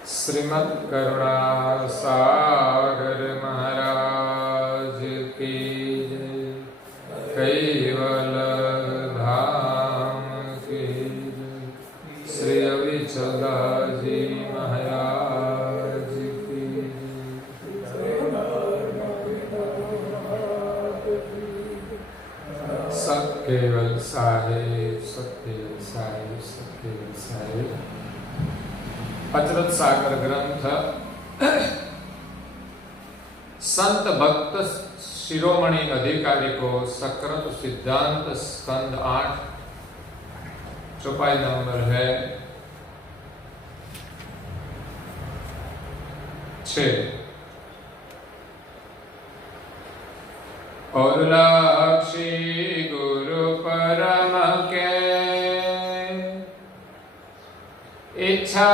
श्रीमद् करुणा सागर महाराज की जय। कैवल धाम की जय। श्री अविचला जी महाराज की जय। सत्केवल साहिब, सत्केवल साहिब, सत्केवल साहिब। अचरत सागर ग्रंथ संत भक्त शिरोमणि अधिकारी को सकृत सिद्धांत स्कंद 8 चौपाई नंबर है 6। और लक्षी गुरु परम के इच्छा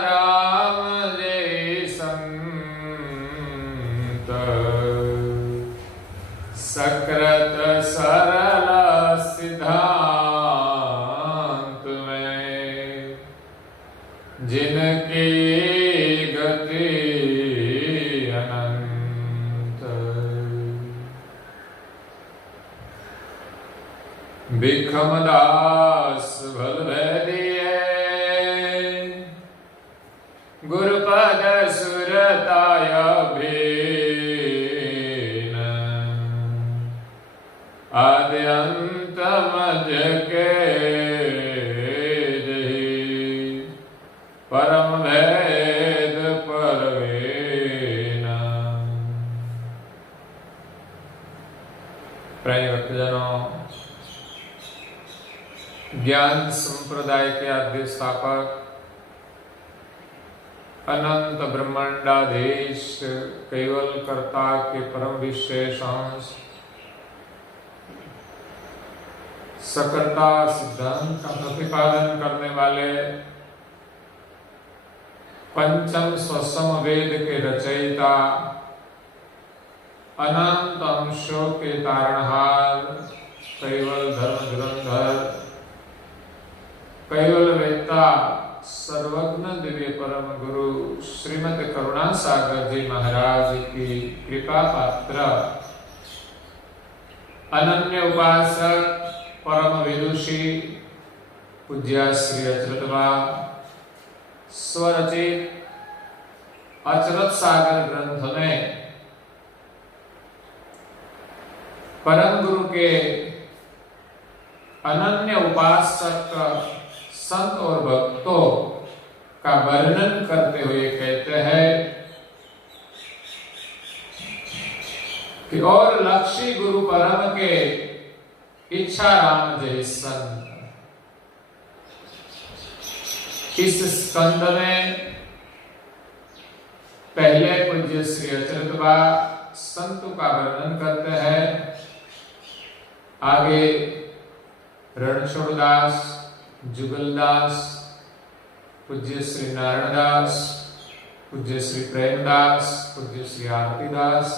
राम जय संत सकृत सरल सिद्धांत में जिनकी गति अनंत। भिखमदास भल दिए गुरुपद सुरताय भेन आद्यंत मध्य के परम भेद परवेन। प्रिय भक्तजनों, ज्ञान संप्रदाय के आद्य स्थापक अनंत ब्रह्मांडाधीश केवल कर्ता के परम विशेष अंश सकर्ता सिद्धांत का प्रतिपादन करने वाले पंचम स्वसम वेद के रचयिता अनंत अंशों के तारणहार केवल धर्म धुरंधर कैवल वेत्ता सर्वज्ञ दिव्य परम गुरु श्रीमद् करुणा सागर जी महाराज की कृपा पात्र अनन्य उपासक परम विदुषी पूज्य श्री अचरतवा स्वरचित अचरत सागर ग्रंथ में परम गुरु के अनन्य उपासक संत और भक्तों का वर्णन करते हुए कहते हैं कि और लक्ष्य गुरु परम के इच्छा राम जय संत। इस स्कंद में पहले पूज्य श्री अचरतवा संत का वर्णन करते हैं। आगे रणछोड़दास, जुगलदास, पूज्य श्री नारायणदास, पूज्य श्री प्रेमदास, पूज्य श्री आरतीदास,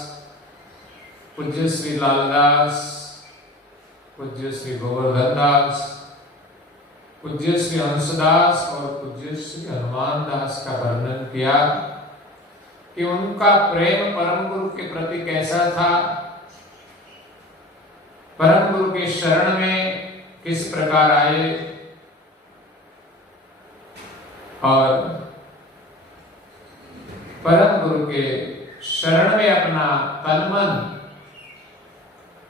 पूज्य श्री लालदास, पूज्य श्री गोवर्धन दास, पूज्य श्री हंसदास और पूज्य श्री हनुमान दास का वर्णन किया कि उनका प्रेम परम गुरु के प्रति कैसा था, परम गुरु के शरण में किस प्रकार आए और परम गुरु के शरण में अपना तन मन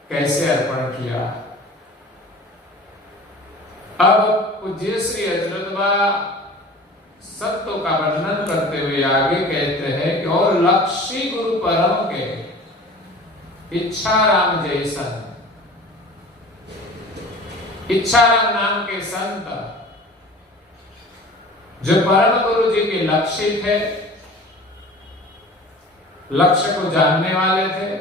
कैसे अर्पण किया। अब पूज्य श्री अचरतवा सत्यों का वर्णन करते हुए आगे कहते हैं कि और लक्ष्य गुरु परम के इच्छा राम जय संत। इच्छाराम नाम के संत जो परम गुरु जी के लक्ष्य थे, लक्ष्य को जानने वाले थे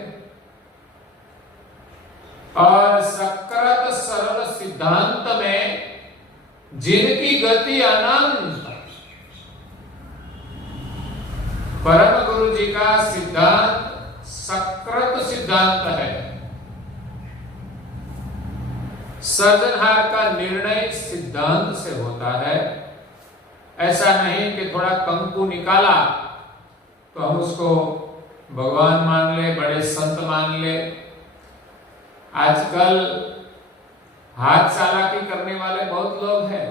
और सकृत सरल सिद्धांत में जिनकी गति अनंत। परम गुरु जी का सिद्धांत सकृत सिद्धांत है। सृजनहार का निर्णय सिद्धांत से होता है, ऐसा नहीं कि थोड़ा कंकु निकाला तो हम उसको भगवान मान ले, बड़े संत मान ले। आजकल हाथ चालाकी करने वाले बहुत लोग हैं,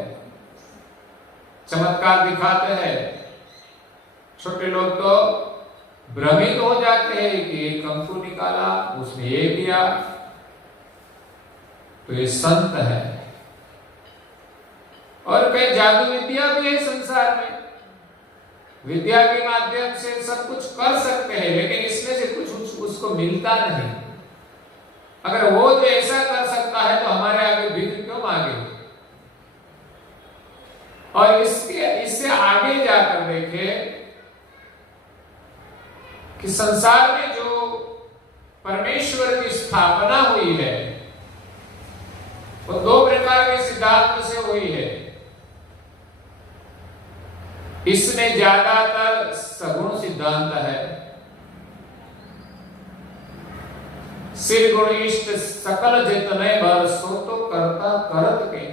चमत्कार दिखाते हैं। छोटे लोग तो भ्रमित हो जाते हैं कि एक कंकु निकाला, उसने ये किया तो ये संत है। और कई जादू विद्या भी है संसार में, विद्या के माध्यम से सब कुछ कर सकते हैं, लेकिन इसमें से कुछ उसको मिलता नहीं। अगर वो जो ऐसा कर सकता है तो हमारे आगे भीख क्यों मांगे? और इससे आगे जाकर देखें कि संसार में जो परमेश्वर की स्थापना हुई है वो दो प्रकार के सिद्धांत से हुई है। इसमें ज्यादातर सगुण सिद्धांत है। सिर गुण इष्ट सकल जितने भर सो तो करता करत के।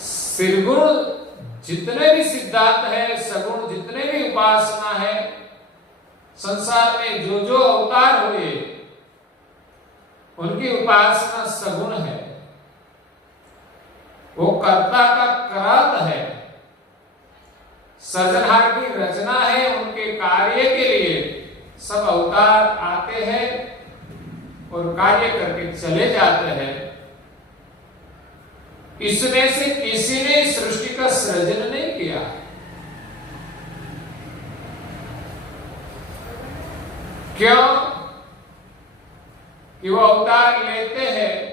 सिरगुण जितने भी सिद्धांत है, सगुण जितने भी उपासना है, संसार में जो जो अवतार हुए उनकी उपासना सगुण है। वो कर्ता का करात है, सृजनहार की रचना है। उनके कार्य के लिए सब अवतार आते हैं और कार्य करके चले जाते हैं। इसमें से किसी ने सृष्टि का सृजन नहीं किया। क्यों? कि वो अवतार लेते हैं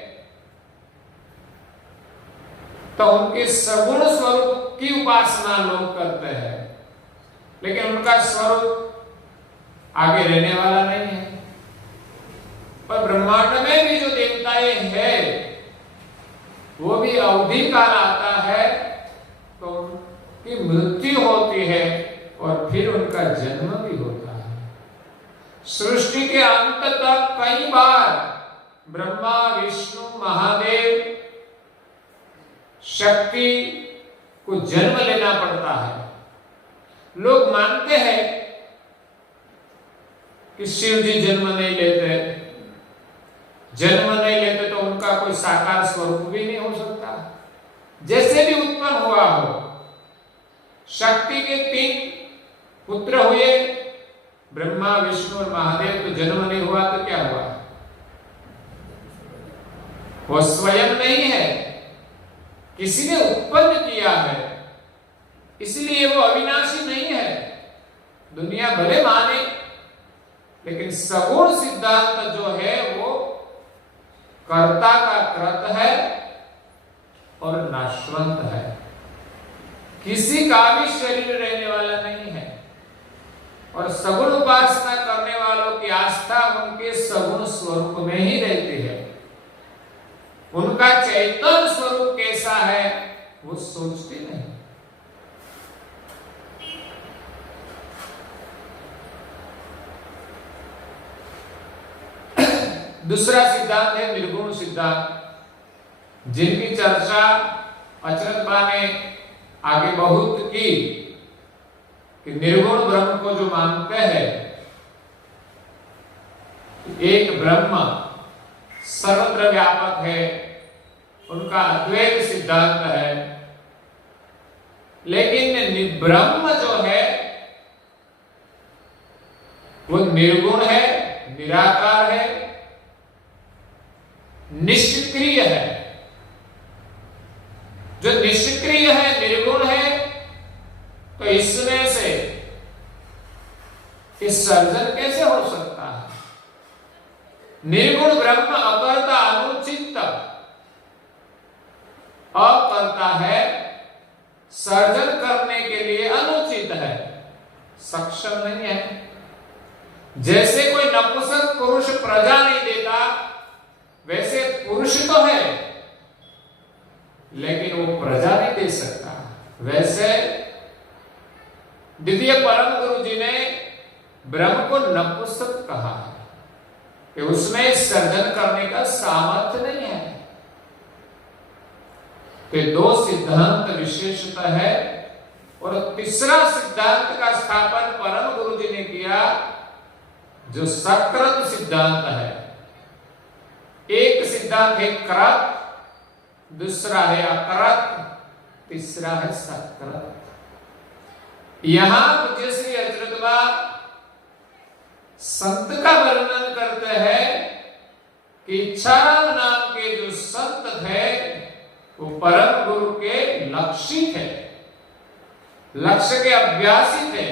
तो उनके सगुण स्वरूप की उपासना लोग करते हैं, लेकिन उनका स्वरूप आगे रहने वाला नहीं है। पर ब्रह्मांड में भी जो देवताएं हैं वो भी अवधि काल आता है तो उनकी मृत्यु होती है और फिर उनका जन्म भी होता है। सृष्टि के अंत तक कई बार ब्रह्मा, विष्णु, महादेव, शक्ति को जन्म लेना पड़ता है। लोग मानते हैं कि शिव जी जन्म नहीं लेते, जन्म नहीं लेते तो उनका कोई साकार स्वरूप भी नहीं हो सकता। जैसे भी उत्पन्न हुआ हो, शक्ति के 3 पुत्र हुए, ब्रह्मा, विष्णु और महादेव, तो जन्म नहीं हुआ तो क्या हुआ? वो स्वयं नहीं है, किसी ने उत्पन्न किया है, इसलिए वो अविनाशी नहीं है। दुनिया भले माने, लेकिन सगुण सिद्धांत जो है वो कर्ता का कृत है और नाशवंत है। किसी का भी शरीर रहने वाला नहीं है। और सगुण उपासना करने वालों की आस्था उनके सगुण स्वरूप में ही रहती है। उनका चैतन्य स्वरूप कैसा है वो सोचते नहीं। दूसरा सिद्धांत है निर्गुण सिद्धांत, जिनकी चर्चा अचरतबा ने आगे बहुत की कि निर्गुण ब्रह्म को जो मानते हैं, एक ब्रह्म सर्वत्र व्यापक है, उनका अद्वैत सिद्धांत है। लेकिन ब्रह्म जो है वो निर्गुण है, निराकार है, निष्क्रिय है। जो निष्क्रिय है, निर्गुण है, तो इसमें से इस सर्जन कैसे हो सकता है? निर्गुण ब्रह्म अकर्ता, अनुचित, अकर्ता है, सर्जन करने के लिए अनुचित है, सक्षम नहीं है। जैसे कोई नपुंसक पुरुष प्रजा नहीं देता, वैसे पुरुष तो है लेकिन वो प्रजा नहीं दे सकता। वैसे द्वितीय परम गुरु जी ने ब्रह्म को नपुंसक कहा है कि उसमें सर्जन करने का सामर्थ्य नहीं है। कि दो सिद्धांत विशेषता है और तीसरा सिद्धांत का स्थापन परम गुरु जी ने किया, जो सकृत सिद्धांत है। एक सिद्धांत है कृत, दूसरा है अकृत, तीसरा है सकृत। यहां पूज्य श्री अचरतबा संत का वर्णन करते हैं कि इच्छाराम नाम के जो संत थे वो परम गुरु के लक्षित थे, लक्ष्य के अभ्यासी थे,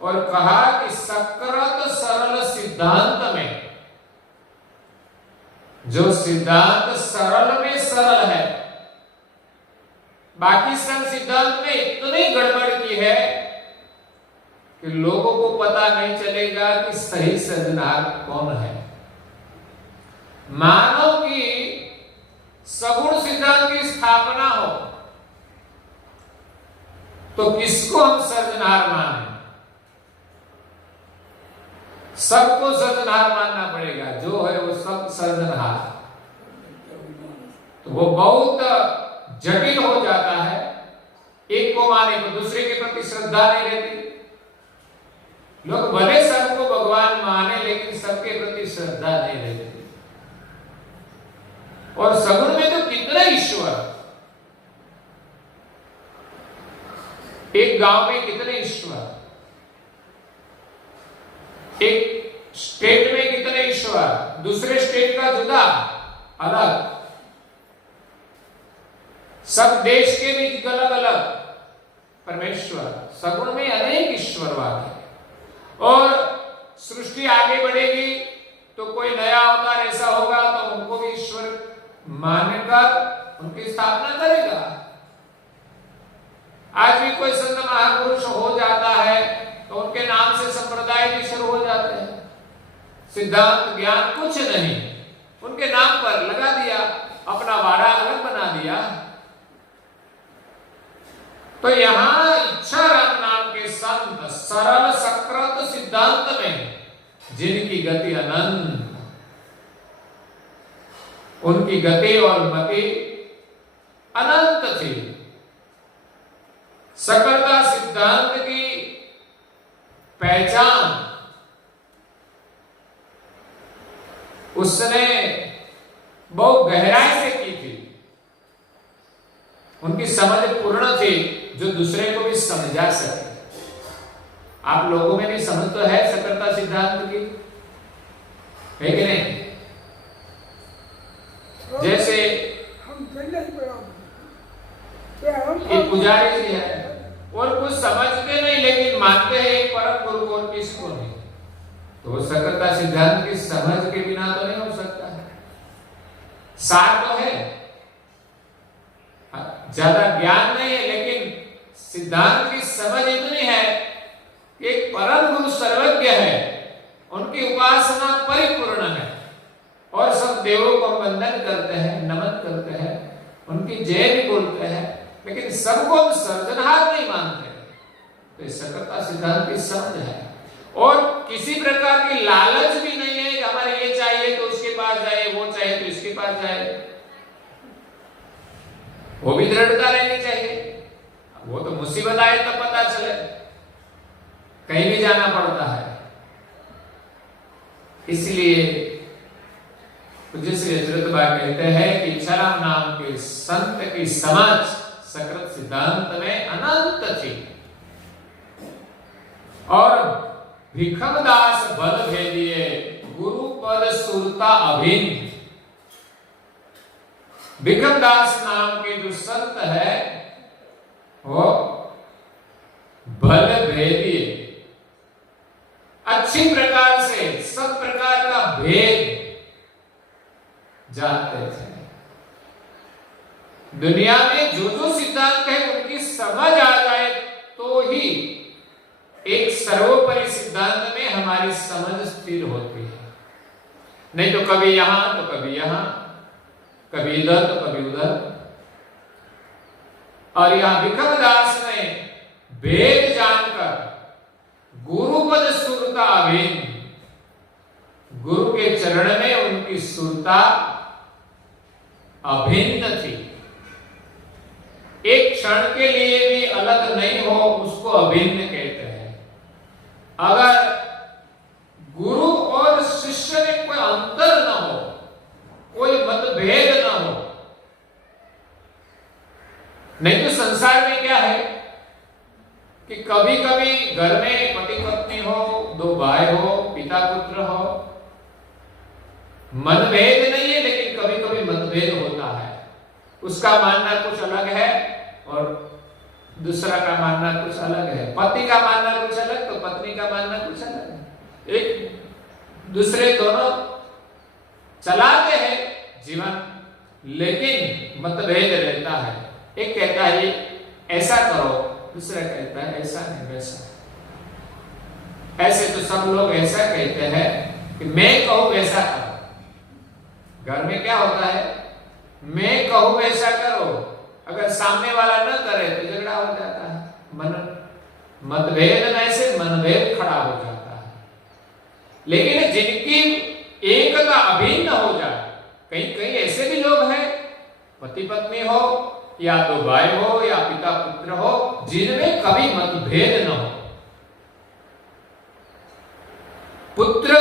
और कहा कि सकृत सरल सिद्धांत में, जो सिद्धांत सरल में सरल है, बाकी सब सिद्धांत में इतनी गड़बड़ की है कि लोगों को पता नहीं चलेगा कि सही सृजनहार कौन है। मानो कि सगुण सिद्धांत की स्थापना हो तो किसको हम सृजनहार माने? सबको सृजनहार मानना पड़ेगा, जो है वो सब सृजनहार। तो वो बहुत जटिल हो जाता है। एक को माने तो दूसरे के प्रति श्रद्धा नहीं रहती। लोग भले सबको भगवान माने लेकिन सबके प्रति श्रद्धा नहीं रहती। और सगुण में तो कितने ईश्वर, एक गांव में कितने ईश्वर, एक स्टेट में कितने ईश्वर, दूसरे स्टेट का जुदा अलग, सब देश के बीच अलग अलग परमेश्वर। सगुण में अनेक ईश्वरवाद है। और सृष्टि आगे बढ़ेगी तो कोई नया अवतार ऐसा होगा तो उनको भी ईश्वर मानकर उनकी स्थापना करेगा। आज भी कोई संत महापुरुष हो जाता है तो उनके नाम से संप्रदाय भी शुरू हो जाते हैं। सिद्धांत ज्ञान कुछ नहीं, उनके नाम पर लगा दिया, अपना वाड़ा अलग बना दिया। तो यहां इच्छाराम नाम के संत सरल सकृत सिद्धांत में जिनकी गति अनंत, उनकी गति और मति अनंत थी। सकलता सिद्धांत की पहचान उसने बहुत गहराई से की थी। उनकी समझ पूर्ण थी जो दूसरे को भी समझा सके। आप लोगों में भी समझ तो है सकलता सिद्धांत की, है कि नहीं? जैसे एक पुजारी जी है और कुछ समझते नहीं लेकिन मानते हैं एक परम गुरु को और किसको नहीं, तो सकलता सिद्धांत की समझ के बिना तो नहीं हो सकता है। सार तो है, ज्यादा ज्ञान नहीं है लेकिन सिद्धांत की समझ इतनी है कि एक परम गुरु सर्वज्ञ है, उनकी उपासना परिपूर्ण है और सब देवों को वंदन करते हैं, नमन करते हैं, उनकी जय भी बोलते हैं, लेकिन सबको हम सृजनहार नहीं मानते। तो इस सकलता सिद्धांत की समझ है और किसी प्रकार की लालच भी नहीं है कि हमारे ये चाहिए तो उसके पास जाए, वो चाहिए तो इसके पास जाए। वो भी दृढ़ता रहनी चाहिए। वो तो मुसीबत आए तब पता चले, कहीं भी जाना पड़ता है। इसलिए पूज्य श्री अचरतबा कहते हैं कि इच्छाराम नाम के संत की समझ सकृत सिद्धांत में अनंत थी। और भिखमदास बल भेदिए गुरु पद सुरता अभिन्न। भिखमदास नाम के जो संत है वो बल भेदिए, अच्छी प्रकार से सब प्रकार का भेद जानते थे। दुनिया में जो जो सिद्धांत है उनकी समझ आ जाए तो ही एक सर्वोपरि सिद्धांत में हमारी समझ स्थिर होती है। नहीं तो कभी यहां तो कभी यहां, कभी इधर तो कभी उधर। और यहां भिखमदास ने वेद जानकर गुरुपद सुरता अभिन्न, गुरु के चरण में उनकी सुरता अभिन्न थी। क्षण के लिए भी अलग नहीं हो उसको अभिन्न कहते हैं। अगर गुरु और शिष्य में कोई अंतर न हो, कोई मतभेद न हो, नहीं तो संसार में क्या है कि कभी कभी घर में पति पत्नी हो, दो भाई हो, पिता पुत्र हो, मतभेद नहीं है लेकिन कभी कभी मतभेद होता है। उसका मानना कुछ अलग है और दूसरा का मानना कुछ अलग है। पति का मानना कुछ अलग तो पत्नी का मानना कुछ अलग है। एक दूसरे दोनों चलाते हैं जीवन, लेकिन मतभेद रहता है। एक कहता है ऐसा करो, दूसरा कहता है ऐसा नहीं वैसा। ऐसे तो सब लोग ऐसा कहते हैं कि मैं कहूं वैसा करो। घर में क्या होता है, मैं कहूं वैसा करो, अगर सामने वाला न करे तो झगड़ा हो जाता है, मतभेद में से मनभेद खड़ा हो जाता है। लेकिन जिनकी एकता अभिन्न हो जाए, कहीं कहीं ऐसे भी लोग हैं, पति पत्नी हो या तो भाई हो या पिता पुत्र हो, जिनमें कभी मतभेद न हो। पुत्र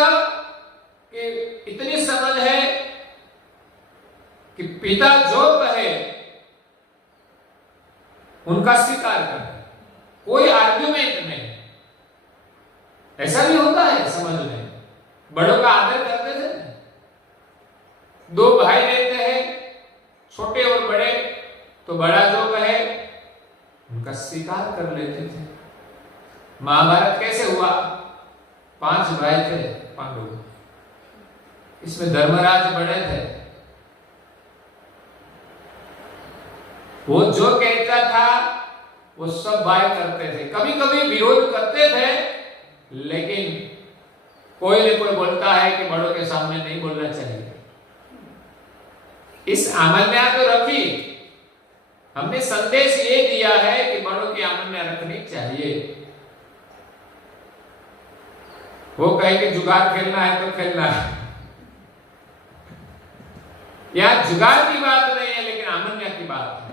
की इतनी समझ है कि पिता जो कहे उनका स्वीकार करे, कोई आर्ग्यूमेंट नहीं। ऐसा भी होता है समझ में, बड़ों का आदर करते थे। दो भाई रहते हैं, छोटे और बड़े, तो बड़ा जो कहे उनका स्वीकार कर लेते थे। महाभारत कैसे हुआ? 5 भाई थे पांडु, इसमें धर्मराज बड़े थे। वो जो कहता था वो सब भाई करते थे। कभी कभी विरोध करते थे, लेकिन कोई न कोई बोलता है कि बड़ों के सामने नहीं बोलना चाहिए। इस आमन्या तो रखी, हमने संदेश ये दिया है कि बड़ों की आमन्या रखनी चाहिए। वो कहे कि जुगाड़ खेलना है तो खेलना है, यहां जुगाड़ की बात नहीं है लेकिन आमन्या की बात है।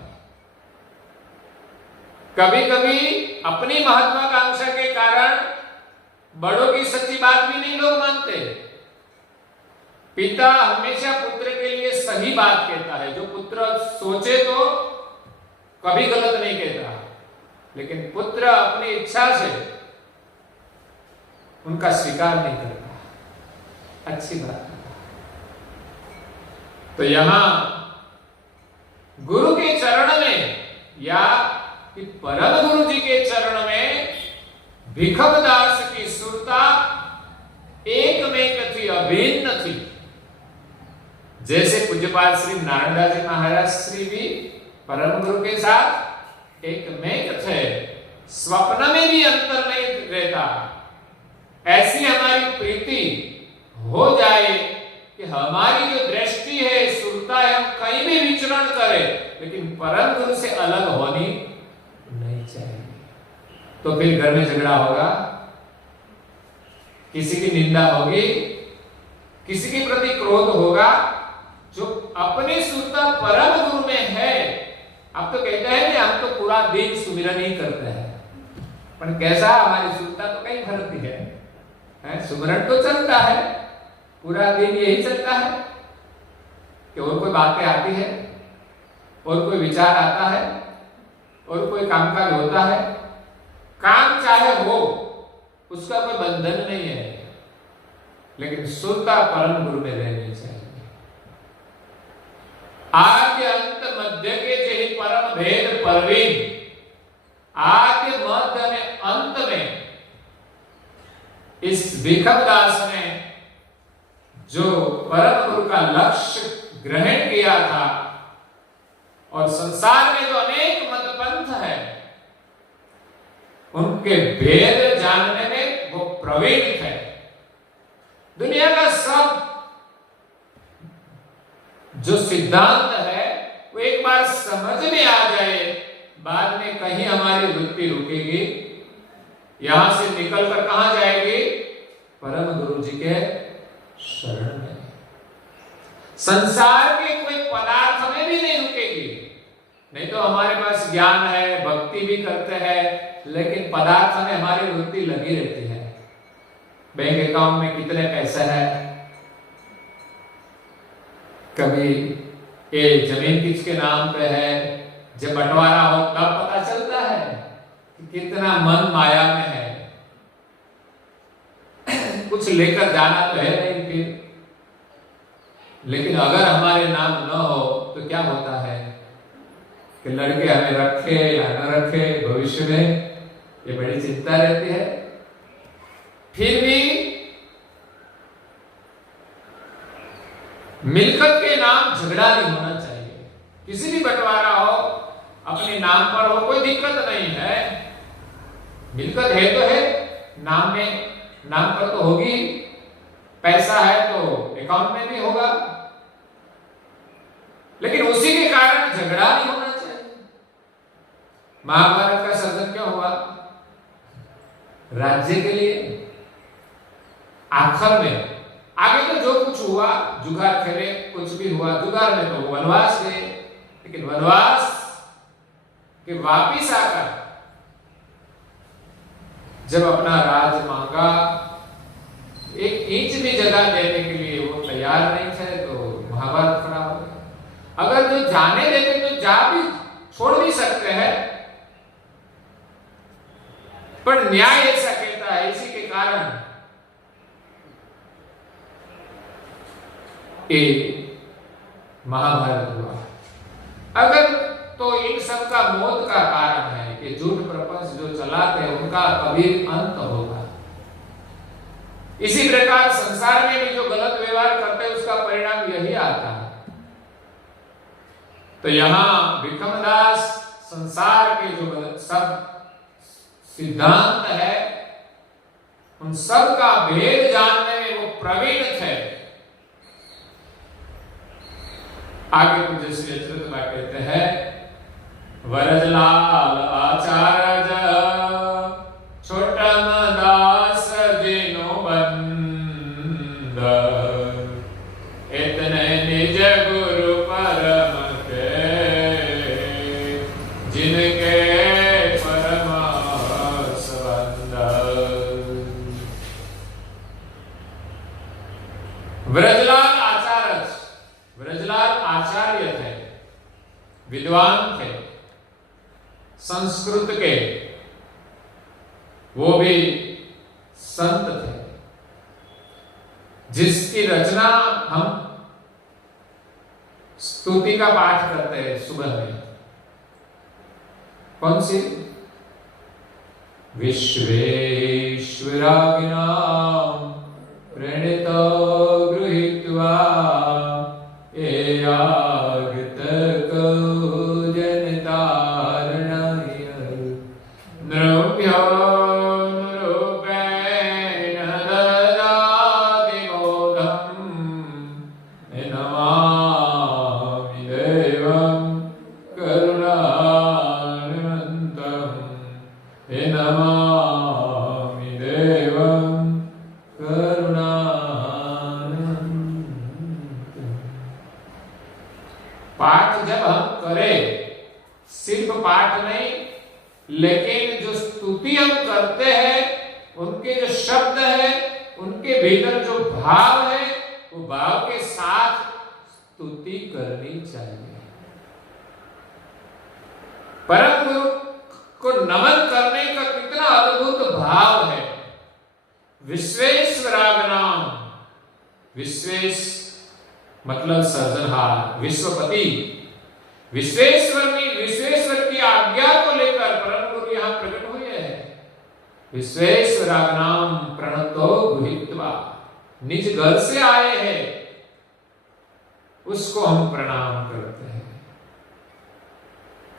कभी कभी अपनी महत्वाकांक्षा के कारण बड़ों की सच्ची बात भी नहीं लोग मानते। पिता हमेशा पुत्र के लिए सही बात कहता है, जो पुत्र सोचे तो कभी गलत नहीं कहता, लेकिन पुत्र अपनी इच्छा से उनका स्वीकार नहीं करता। अच्छी बात है। तो यहां गुरु के चरण में या कि परम गुरु जी के चरण में भिखमदास की सुरता एकमेक थी, अभिन्न थी। जैसे पूज्यपाल श्री नारायणदास जी महाराज श्री भी परम गुरु के साथ एकमेक थे, स्वप्न में भी अंतर नहीं रहता। ऐसी हमारी प्रीति हो जाए कि हमारी जो दृष्टि है, सुरता है, हम कहीं भी विचरण करें लेकिन परम गुरु से अलग होनी नहीं चाहिए। तो फिर घर में झगड़ा होगा, किसी की निंदा होगी, किसी के प्रति क्रोध होगा। जो अपनी सुरता परम गुरु में है, आप तो कहते हैं कि हम तो पूरा दिन सुमिरन ही करते हैं, पर कैसा हमारी सुरता तो कहीं फर्क है। सुमिरन तो चलता है, पूरा दिन यही चलता है कि और कोई बातें आती है, और कोई विचार आता है, और कोई कामकाज होता है। काम चाहे हो, उसका कोई बंधन नहीं है, लेकिन सुरता परम गुरु में रहनी चाहिए। आद्य अंत मध्य के जेहि परम भेद परवीन, आद्य मध्य में अंत में इस भिखमदास ने जो परम गुरु का लक्ष्य ग्रहण किया था, और संसार में जो अनेक मतपंथ है उनके भेद जानने में वो प्रवीण थे। दुनिया का सब जो सिद्धांत है वो एक बार समझ में आ जाए, बाद में कहीं हमारी वृत्ति रुकेगी, यहां से निकलकर कहां जाएगी? परम गुरु जी के शरण में। संसार के कोई पदार्थ में भी नहीं रुकेगी। नहीं तो हमारे पास ज्ञान है, भक्ति भी करते हैं, लेकिन पदार्थ में हमारी वृत्ति लगी रहती है। बैंक अकाउंट में कितने पैसे हैं, कभी ये जमीन किसके नाम पे है, जब बंटवारा हो तब पता चलता है कि कितना मन माया में है। कुछ लेकर जाना तो है नहीं फिर, लेकिन अगर हमारे नाम न हो तो क्या होता है कि लड़के हमें रखे या न रखे भविष्य में, ये बड़ी चिंता रहती है। फिर भी मिलकत के नाम झगड़ा नहीं होना चाहिए। किसी भी बंटवारा हो अपने नाम पर हो, कोई दिक्कत नहीं है। मिलकत है तो है, नाम में, नाम पर तो होगी, पैसा है तो अकाउंट में भी होगा, लेकिन उसी के कारण झगड़ा नहीं होना चाहिए। महाभारत का सर्जन क्यों हुआ? राज्य के लिए। आखिर में आगे तो जो कुछ हुआ, जुगार खेले, कुछ भी हुआ, जुगार में तो वनवास गए, लेकिन वनवास के वापिस आकर जब अपना राज मांगा, एक इंच भी जगह देने के लिए वो तैयार नहीं थे, तो महाभारत खड़ा हो गया। अगर जो जाने देते तो जा भी छोड़ भी सकते हैं, पर न्याय ऐसा कहता है, इसी के कारण ये महाभारत हुआ। अगर तो इन सब का मौत का कारण है कि झूठ प्रपंच जो चलाते हैं उनका कभी अंत होगा। इसी प्रकार संसार में भी जो गलत व्यवहार करते हैं उसका परिणाम यही आता है। तो यहां भिखमदास संसार के जो सब सिद्धांत है उन सब का भेद जानने में वो प्रवीण थे। आगे पूज्य श्री अच्युत कहते हैं, वरजलाल आचार्य छोटम दास दिनो बंद, इतने निज गुरु परम के, जिनके परम संबंध। व्रजलाल आचार्य, व्रजलाल आचार्य थे, विद्वान थे, संस्कृत के, वो भी संत थे, जिसकी रचना हम स्तुति का पाठ करते हैं सुबह में। कौन सी? विश्वेश्वराज्ञां प्रणीतो गृहीत्वा एयागतको जनतारणाय नृभ्यो नृपेण ददाति बोधम् नमामि देवं करुणानिमन्तम् नमामि देवं करुणानिमन्तम्। पाठ जब हम करें, सिर्फ पाठ नहीं, लेकिन जो स्तुति हम करते हैं, उनके जो शब्द है, उनके भीतर जो भाव है, वो भाव के साथ स्तुति करनी चाहिए। परम गुरु को नमन करने का कितना अद्भुत भाव है। विश्वेश्वराज्ञां, विश्वेश मतलब सर्जनहार, विश्वपति, विश्वेश्वर की आज्ञा को लेकर परम गुरु यहां प्रकट हुए हैं। विश्वेश्वराज्ञां प्रणतो गृहीत्वा, निज घर से आए हैं, उसको हम प्रणाम करते हैं।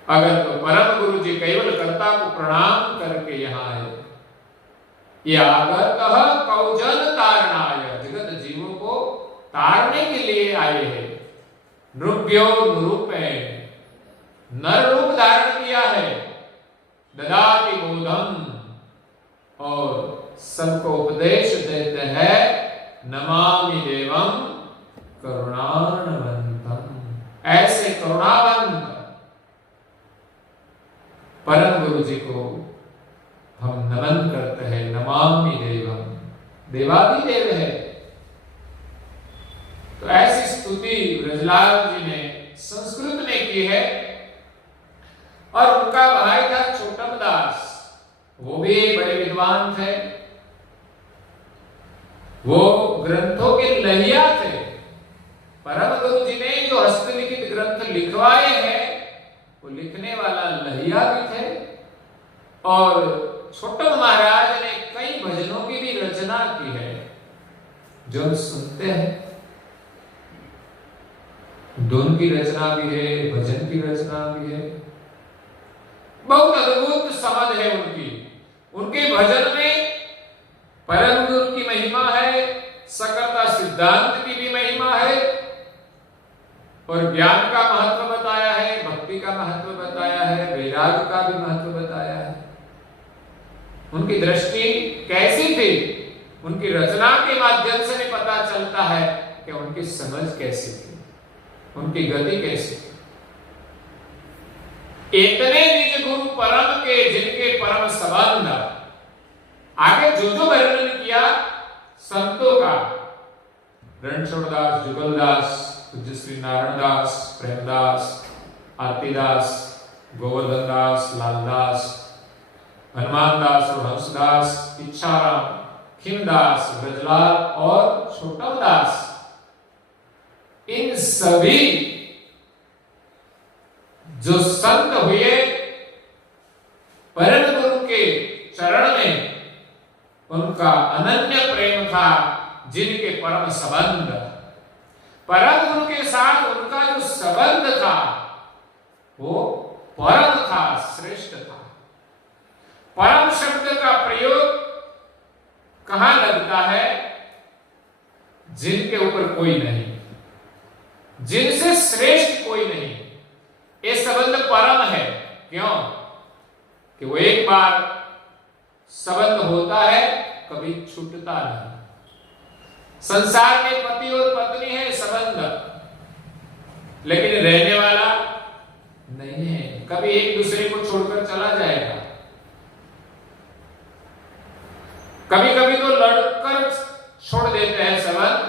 अगर तो परम गुरु जी केवल कर्ता को प्रणाम करके यहां आए, ये आगतः कौजन तारणाय, जगत जीवों को तारने के लिए आए हैं। नृभ्यो नृपेण, नर रूप धारण किया है। ददाति बोधम, और सबको उपदेश देते हैं। नमामि देवं करुणावंतम, ऐसे करुणावंत परम गुरु जी को हम नमन करते हैं। नमामि देवम, देवादिदेव है। तो ऐसी स्तुति ब्रजलाल जी ने संस्कृत में की है। और उनका भाई था छोटम दास, वो भी बड़े विद्वान थे, वो ग्रंथों के लहिया थे। परम गुरु जी ने जो हस्तलिखित ग्रंथ लिखवाए हैं वो लिखने वाला लहिया भी थे। और छोटम महाराज ने कई भजनों की भी रचना की है जो हम सुनते हैं। धुन की रचना भी है, भजन की रचना भी है। बहुत अद्भुत समझ है उनकी। उनके भजन में परम गुरु की महिमा है, सकलता सिद्धांत की भी महिमा है, और ज्ञान का महत्व बताया है, भक्ति का महत्व बताया है, वैराग्य का भी महत्व बताया है। उनकी दृष्टि कैसी थी, उनकी रचना के माध्यम से भी पता चलता है कि उनकी समझ कैसी थी, उनकी गति कैसी थी। इतने निज गुरु परम के जिनके परम संबंध, आगे जो जो वर्णन किया संतों का, रणछोड़दास, जुगलदास, पूज्य श्री नारायणदास, प्रेमदास, आरतीदास, गोवर्धन दास, लालदास, हनुमान दास और हंसदास, इच्छाराम, खिमदास, ब्रजलाल और छोटम दास, इन सभी जो संत हुए परम गुरु के चरण में, उनका अनन्य प्रेम था। जिनके परम संबंध, परम गुरु के साथ उनका जो संबंध था वो परम था, श्रेष्ठ था। परम शब्द का प्रयोग कहां लगता है? जिनके ऊपर कोई नहीं, जिनसे श्रेष्ठ कोई नहीं, ये संबंध परम है। क्यों? कि वो एक बार संबंध होता है, कभी छूटता नहीं। संसार में पति और पत्नी है संबंध, लेकिन रहने वाला नहीं है, कभी एक दूसरे को छोड़कर चला जाएगा। कभी कभी तो लड़कर छोड़ देते हैं संबंध,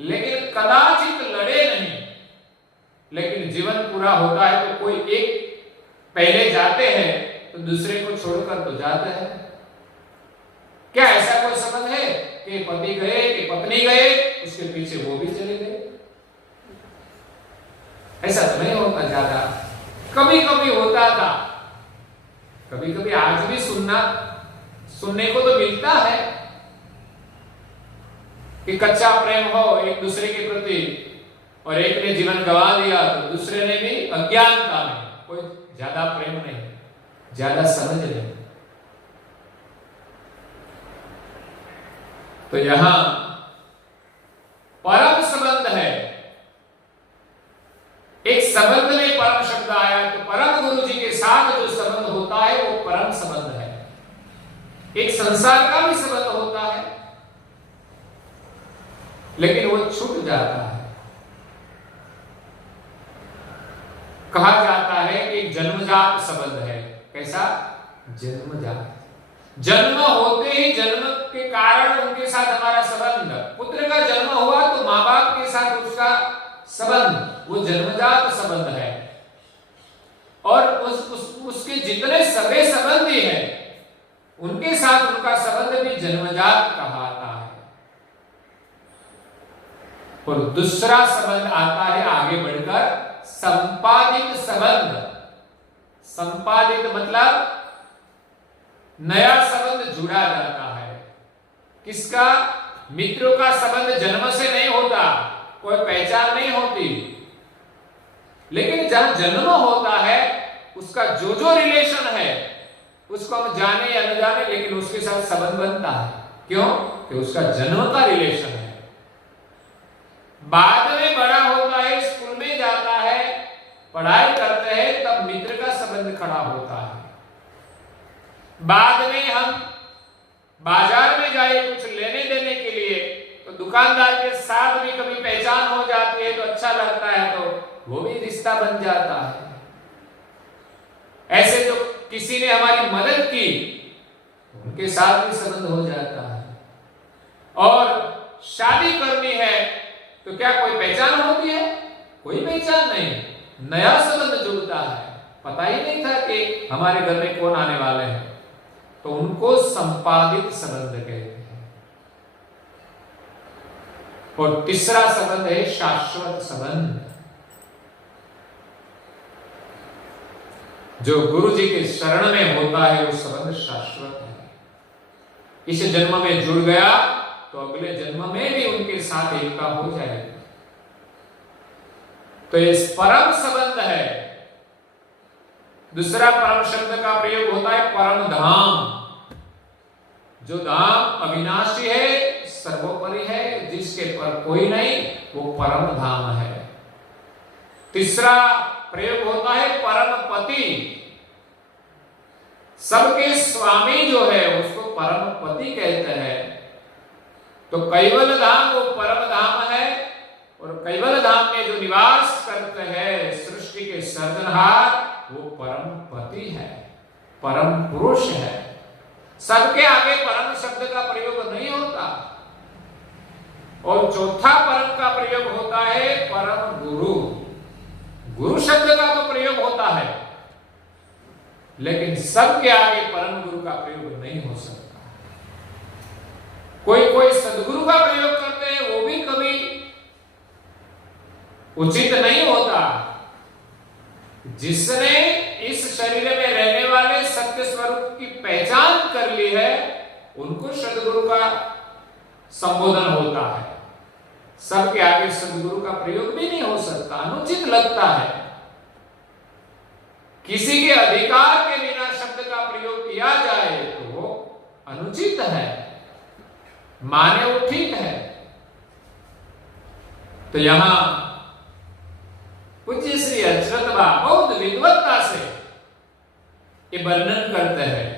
लेकिन कदाचित लड़े नहीं। लेकिन जीवन पूरा होता है तो कोई एक पहले जाते हैं तो दूसरे को छोड़कर तो जाते हैं। क्या ऐसा कोई संबंध है कि पति गए कि पत्नी गए, उसके पीछे वो भी चले गए? ऐसा तो नहीं होता ज्यादा, कभी कभी होता था। कभी कभी आज भी सुनने को तो मिलता है कि कच्चा प्रेम हो एक दूसरे के प्रति, और एक ने जीवन गंवा दिया तो दूसरे ने भी अज्ञानता में, कोई ज्यादा प्रेम नहीं, ज्यादा समझ नहीं। तो यहां परम संबंध है। एक संबंध में परम शब्द आया तो परम गुरु जी के साथ जो संबंध होता है वो परम संबंध है। एक संसार का भी संबंध होता है, लेकिन वो छूट जाता है। कहा जाता है कि एक जन्मजात संबंध है। कैसा? जन्मजात। जन्म होते ही जन्म के कारण उनके साथ हमारा संबंध, पुत्र का जन्म हुआ तो माँ बाप के साथ उसका संबंध, वो जन्मजात संबंध है। और उसके जितने सगे संबंधी हैं उनके साथ उनका संबंध भी जन्मजात कहलाता है। और दूसरा संबंध आता है आगे बढ़कर संपादित संबंध। संपादित मतलब नया संबंध जुड़ा जाता है। किसका? मित्रों का संबंध जन्म से नहीं होता, कोई पहचान नहीं होती, लेकिन जहां जन्म होता है उसका जो जो रिलेशन है उसको हम जाने या न जाने, लेकिन उसके साथ संबंध बनता है। क्यों? कि उसका जन्म का रिलेशन है। बाद में बड़ा होता है, स्कूल में जाता है, पढ़ाई करते हैं, तब मित्र का संबंध खड़ा होता है। बाद में हम बाजार में जाए कुछ लेने देने के लिए तो दुकानदार के साथ भी कभी पहचान हो जाती है तो अच्छा लगता है, तो वो भी रिश्ता बन जाता है। ऐसे तो किसी ने हमारी मदद की, उनके साथ भी संबंध हो जाता है। और शादी करनी है तो क्या कोई पहचान होती है? कोई पहचान नहीं, नया संबंध जुड़ता है। पता ही नहीं था कि हमारे घर में कौन आने वाले हैं, तो उनको संपादित संबंध कहते हैं। और तीसरा संबंध है शाश्वत संबंध, जो गुरु जी के शरण में होता है वो संबंध शाश्वत है। इस जन्म में जुड़ गया तो अगले जन्म में भी उनके साथ एकता हो जाएगी। तो ये परम संबंध है। दूसरा परम शब्द का प्रयोग होता है परम धाम, जो धाम अविनाशी है, सर्वोपरि है, जिसके पर कोई नहीं, वो परम धाम है। तीसरा प्रयोग होता है परम पति, सबके स्वामी जो है उसको परम पति कहते हैं। तो कैवल धाम वो परम धाम है, और कैवल धाम में जो निवास करते हैं सृष्टि के सर्जनहार, वो परम पति है, परम पुरुष है। सबके आगे परम शब्द का प्रयोग नहीं होता। और चौथा परम का प्रयोग होता है परम गुरु। गुरु शब्द का तो प्रयोग होता है, लेकिन सबके आगे परम गुरु का प्रयोग नहीं हो सकता। कोई कोई सदगुरु का प्रयोग करते हैं, वो भी कभी उचित नहीं होता। जिसने इस शरीर में रहने वाले सत्य स्वरूप की पहचान कर ली है, उनको सदगुरु का संबोधन होता है। सबके आगे सदगुरु का प्रयोग भी नहीं हो सकता, अनुचित लगता है। किसी के अधिकार के बिना शब्द का प्रयोग किया जाए तो वो अनुचित है, माने वो ठीक है। तो यहां पूज्य श्री अचरत बा बहुत विद्वत्ता से ये वर्णन करते हैं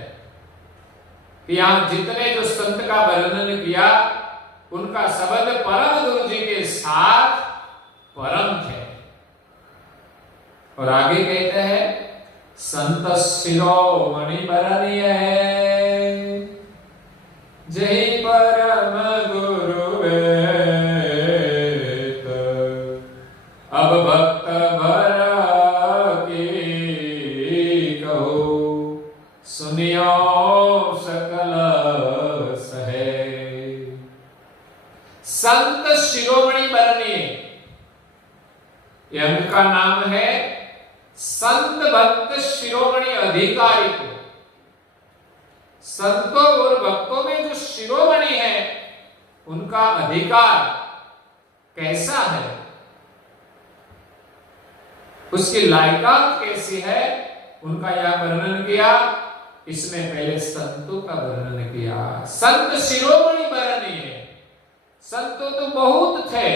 कि यहां जितने जो संत का वर्णन किया, उनका संबंध परम गुरु जी के साथ परम थे। और आगे कहते हैं संत शिरोमणि बरनीय है, जय परम गुरु वेत, अब भक्त भरा की कहो, सुनियो सकल सहे। संत शिरोमणि बरनीय, यह उनका नाम है। संत भक्त शिरोमणि अधिकारी को, संतों और भक्तों में जो शिरोमणि है, उनका अधिकार कैसा है, उसकी लायकात कैसी है, उनका यह वर्णन किया। इसमें पहले संतों का वर्णन किया। संत शिरोमणि बरनीय, संत तो बहुत थे,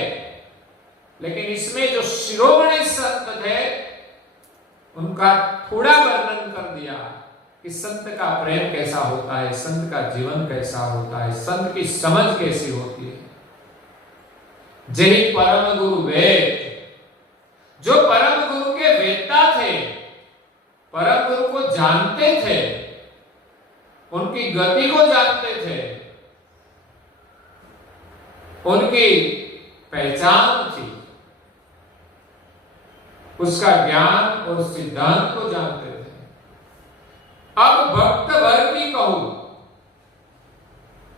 लेकिन इसमें जो शिरोमणि संत थे, उनका थोड़ा वर्णन कर दिया कि संत का प्रेम कैसा होता है, संत का जीवन कैसा होता है, संत की समझ कैसी होती है। जय परम गुरु वेद, जो परम गुरु के वेत्ता थे, परम गुरु को जानते थे, उनकी गति को जानते थे, उनकी पहचान थी, उसका ज्ञान और सिद्धांत को जानते थे। अब भक्त भर की कहूं,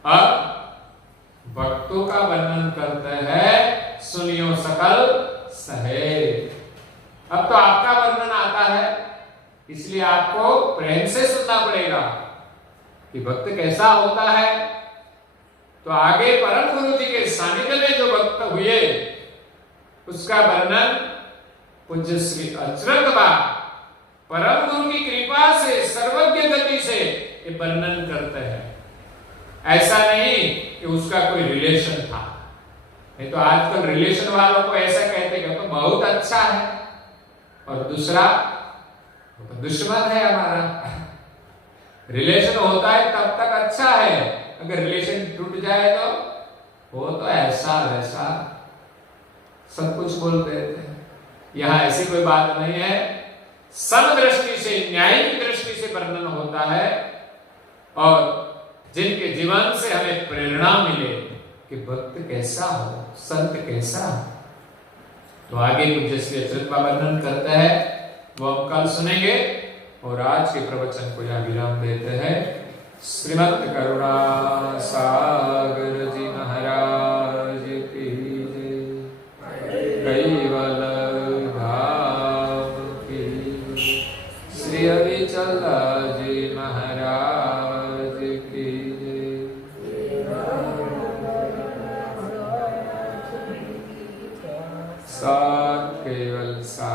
अब भक्तों का वर्णन करते हैं, सुनियो सकल सहे। अब तो आपका वर्णन आता है, इसलिए आपको प्रेम से सुनना पड़ेगा कि भक्त कैसा होता है। तो आगे परम गुरु जी के सानिध्य में जो भक्त हुए, उसका वर्णन पूज्य श्री अचरत बा परम गुरु की कृपा से, सर्वज्ञ गति से ये वर्णन करते हैं। ऐसा नहीं कि उसका कोई रिलेशन था, नहीं तो आजकल रिलेशन वालों को ऐसा कहते हैं तो बहुत अच्छा है, और दूसरा तो दुश्मन है हमारा। रिलेशन होता है तब तक अच्छा है, अगर रिलेशन टूट जाए तो वो तो ऐसा वैसा सब कुछ बोल देते हैं। यहां ऐसी कोई बात नहीं है। सम दृष्टि से, न्यायिक दृष्टि से वर्णन है और जिनके जीवन से हमें प्रेरणा मिले कि भक्त कैसा हो, संत कैसा हो। तो आगे पूज्य श्री अचरज बाबा वर्णन करते हैं, वो हम कल सुनेंगे। और आज के प्रवचन को यहाँ विराम देते हैं। श्रीमद् करुणा सागर जी महाराज की जय। कैवल धाम की श्री अविचल जी महाराज की जय। सात केवल सात।